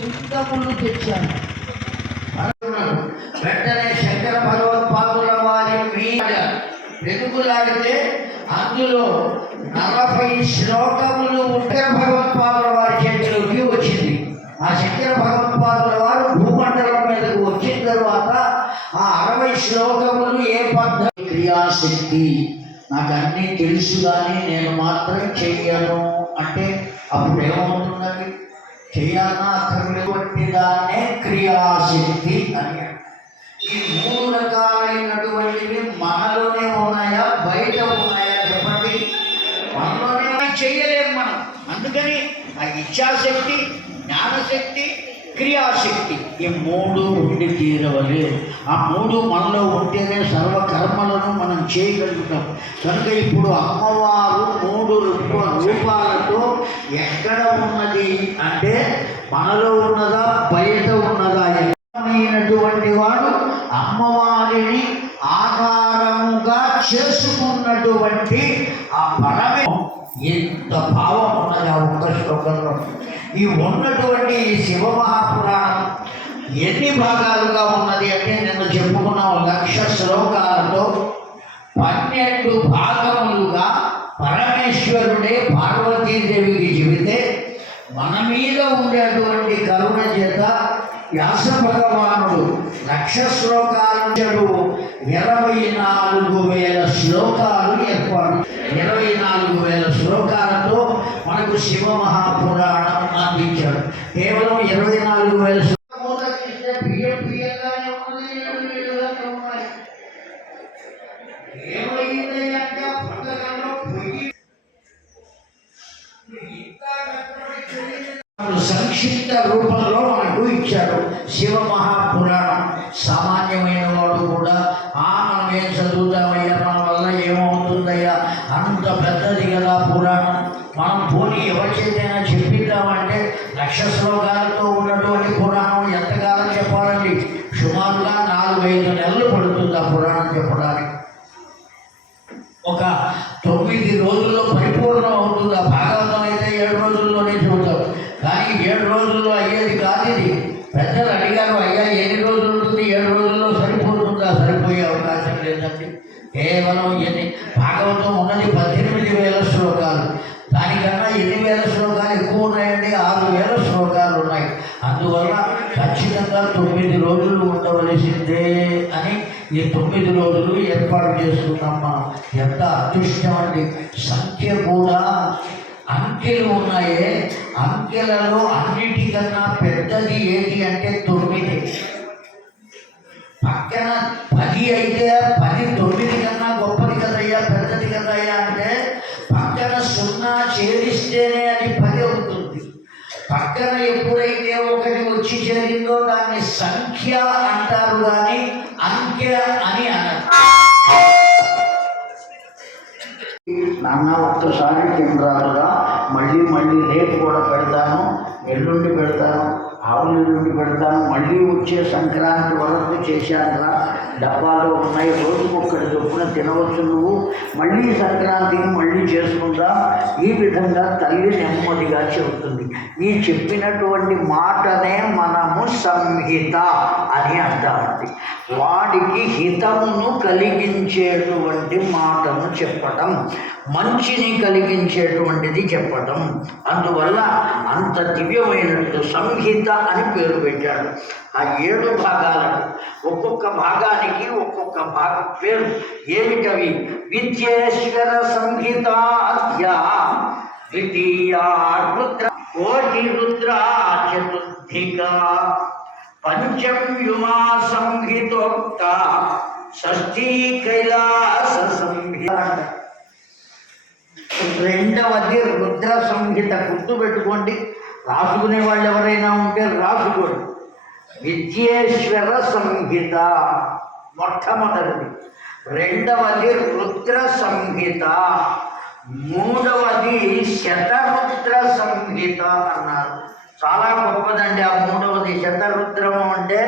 లింగములు తెచ్చాను. వెంటనే శంకర భగవత్పాదుల వారి మీద వెలుగులాడితే అందులో 40 శ్లోకములు శంకర భగవత్పాదుల వారి చేతిలోకి వచ్చింది. ఆ శంకర భగవత్పాదుల వారు భూమండలం మీదకు వచ్చిన తర్వాత ఆ 60 శ్లోకములు ఏ పద్ధతి క్రియాశక్తి నాకు అన్నీ తెలుసు కానీ నేను మాత్రం చెయ్యను అంటే అప్పుడు ఏమవుతుందండి? చెయ్యాలన్నా అక్కర్లేటువంటి దాన్నే క్రియాశక్తి అని. ఈ 3 రకాలైనటువంటివి మనలోనే ఉన్నాయా బయట ఉన్నాయా చెప్పండి? మనలోనే చెయ్యలేము మనం. అందుకని ఆ ఇచ్ఛాశక్తి, జ్ఞానశక్తి, క్రియాశక్తి ఈ 3 ఉండి తీరవలే. ఆ 3 మనలో ఉంటేనే సర్వకర్మలను మనం చేయగలుగుతాం. కనుక ఇప్పుడు అమ్మవారు 3 రూపాలతో ఎక్కడ ఉన్నది అంటే మనలో ఉన్నదా బయట ఉన్నదా? అయినటువంటి వాడు అమ్మవారిని ఆధారముగా చేసుకున్నటువంటి ఆ పరమే ఎంత భావం ఉన్నది ఆ ఒక్క శ్లోకంలో. ఈ ఉన్నటువంటి శివ మహాపురాణం ఎన్ని భాగాలుగా ఉన్నది అంటే నిన్న చెప్పుకున్నాం 1,00,000 శ్లోకాలతో 12 భాగములుగా పరమేశ్వరుడే పార్వతీదేవికి చెబితే మన మీద ఉండేటువంటి కరుణ చేత వ్యాస భగవానుడు 1,00,000 శ్లోకాలు 24,000 శ్లోకాలు ఏర్పాటు. 24,000 శ్లోకాలతో మనకు శివ మహాపురాణం అందించాడు. కేవలం 24,000 సంక్షిప్త రూపంలో మనకు ఇచ్చాడు శివ మహాపురాణం. సామాన్యమైన వాడు కూడా మనం ఏం చదువుతామయ్యా, మన వల్ల ఏమవుతుందయ్యా, అంత పెద్దది కదా పురాణం, మనం పోనీ ఎవరి చేతైనా చెప్పిద్దామంటే 1,00,000 శ్లోకాలతో ఉన్నటువంటి పురాణం ఎంతకాలం చెప్పాలండి? సుమారుగా 4-5 నెలలు పడుతుంది ఆ పురాణం చెప్పడానికి. ఒక 9 రోజుల్లో పరిపూర్ణం అవుతుంది. ఆ భాగవతం అయితే 7 రోజుల్లోనే చెబుతాం, కానీ 7 రోజుల్లో అయ్యేది కాదు ఇది. పెద్దలు అడిగారు, అయ్యా ఎన్ని రోజులు ఉంటుంది? 7 రోజుల్లో సరిపోతుందా? సరిపోయే అవకాశం లేదండి. కేవలం భాగవతం ఉన్నది 18,000 శ్లోకాలు. దానికన్నా 8,000 శ్లోకాలు ఎక్కువ ఉన్నాయండి. 6,000 శ్లోకాలు ఉన్నాయి. అందువల్ల ఖచ్చితంగా 9 రోజులు ఉండవలసిందే అని ఈ 9 రోజులు ఏర్పాటు చేసుకున్నాం మనం. ఎంత అదృష్టం అండి! సంఖ్య కూడా అంకెలు ఉన్నాయే, అంకెలలో అన్నిటికన్నా పెద్దది ఏంటి అంటే 9. పక్కన 10 అయితే 10 9 కన్నా గొప్పది కదయ్యా, పెద్దది కదయ్యా అంటే పక్కన 0 చేరిస్తేనే అది 10 అవుతుంది. పక్కన ఎప్పుడైతే 1 వచ్చి చేరిందో దాన్ని సంఖ్య అంటారు కానీ అంకె అని అన్నారు. నాన్న ఒక్కసారి కెమెరాలుగా మళ్ళీ రేపు కూడా పెడతాను, ఎల్లుండి పెడతాను, ఆవులెల్లుండి పెడతాను, మళ్ళీ వచ్చే సంక్రాంతి వరకు చేశానురా, డబ్బాలో ఉన్నాయి, రోజుకొక్కడి చొప్పున తినవచ్చు నువ్వు, మళ్ళీ సంక్రాంతికి మళ్ళీ చేసుకుందా. ఈ విధంగా తల్లి నెమ్మదిగా చెబుతుంది. ఈ చెప్పినటువంటి మాటనే మనము సంహిత అని అంటామండి. వాడికి హితమును కలిగించేటువంటి మాటను చెప్పటం, మంచిని కలిగించేటువంటిది చెప్పటం. అందువల్ల అంత దివ్యమైనట్టు సంహిత అని పేరు పెట్టాడు. ఆ 7 భాగాలకు ఒక్కొక్క భాగానికి ఒక్కొక్క భాగం పేరు. ఏమిటవి? విద్యేశ్వర సంహితాద్య ద్వితీయా రుద్ర కోటి రుద్ర చతుర్థిక పంచమ్యుమా సంహితోక్త షష్ఠీ కైలాస సంహిత. 2వది రుద్ర సంహిత. గుర్తుపెట్టుకోండి, రాసుకునే వాళ్ళు ఎవరైనా ఉంటే రాసుకోండి. విద్యేశ్వర సంహిత మొట్టమొదటిది, 2వది రుద్ర సంహిత, 3వది శతరుద్ర సంహిత అన్నారు. చాలా గొప్పదండి ఆ 3వది. శతరుద్రము అంటే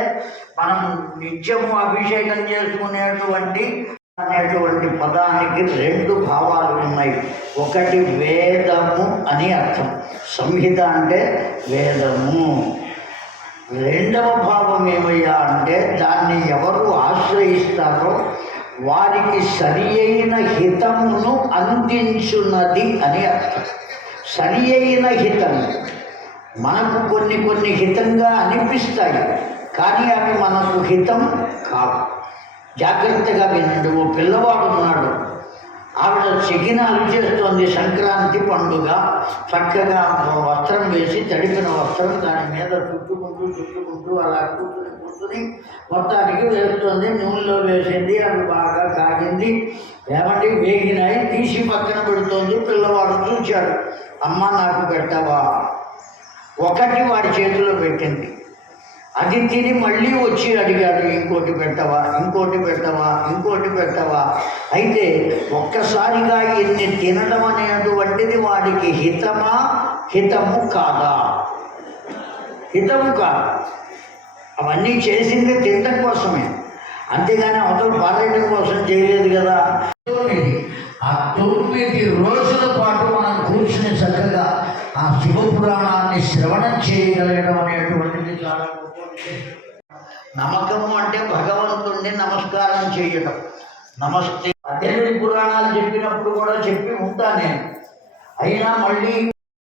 మనం నిత్యము అభిషేకం చేసుకునేటువంటి అనేటువంటి పదానికి రెండు భావాలు ఉన్నాయి. ఒకటి వేదము అని అర్థం, సంహిత అంటే వేదము. రెండవ భావం ఏమయ్యా అంటే దాన్ని ఎవరు ఆశ్రయిస్తారో వారికి సరి అయిన హితమును అందించున్నది అని అర్థం. సరి అయిన హితం మనకు కొన్ని హితంగా అనిపిస్తాయి, కానీ అవి మనకు హితం కావు. జాగ్రత్తగా వినండి. ఓ పిల్లవాడు ఉన్నాడు, ఆవిడ చికినాలు చేస్తోంది. సంక్రాంతి పండుగ. చక్కగా వస్త్రం వేసి తడిపిన వస్త్రం దాని మీద చుట్టుకుంటూ అలా కూర్చుని మొత్తానికి వేస్తుంది. నూనెలో వేసింది, అవి బాగా కాగింది. ఏమంటే వేగినాయి, తీసి పక్కన పెడుతోంది. పిల్లవాడు చూశాడు, అమ్మ నాకు పెట్టవా? ఒకటి వాడి చేతిలో పెట్టింది. అది తిని మళ్ళీ వచ్చి అడిగాడు, ఇంకోటి పెట్టవా, ఇంకోటి పెట్టవా, ఇంకోటి పెట్టవా? అయితే ఒక్కసారిగా ఇన్ని తినడం అనేటువంటిది వాడికి హితము కాదా? హితము కాదు. అవన్నీ చేసింది తినడం కోసమే, అంతేగాని అవతల పారేయడం కోసం చేయలేదు కదా. ఆ 9 రోజుల పాటు మనం కూర్చుని చక్కగా ఆ శివపురాణాన్ని శ్రవణం చేయగలగడం అనేటువంటిది చాలా గొప్ప విషయం. నమ్మకము అంటే భగవంతుణ్ణి నమస్కారం చేయడం. నమస్తే. 18 పురాణాలు చెప్పినప్పుడు కూడా చెప్పి ఉంటాను నేను, అయినా మళ్ళీ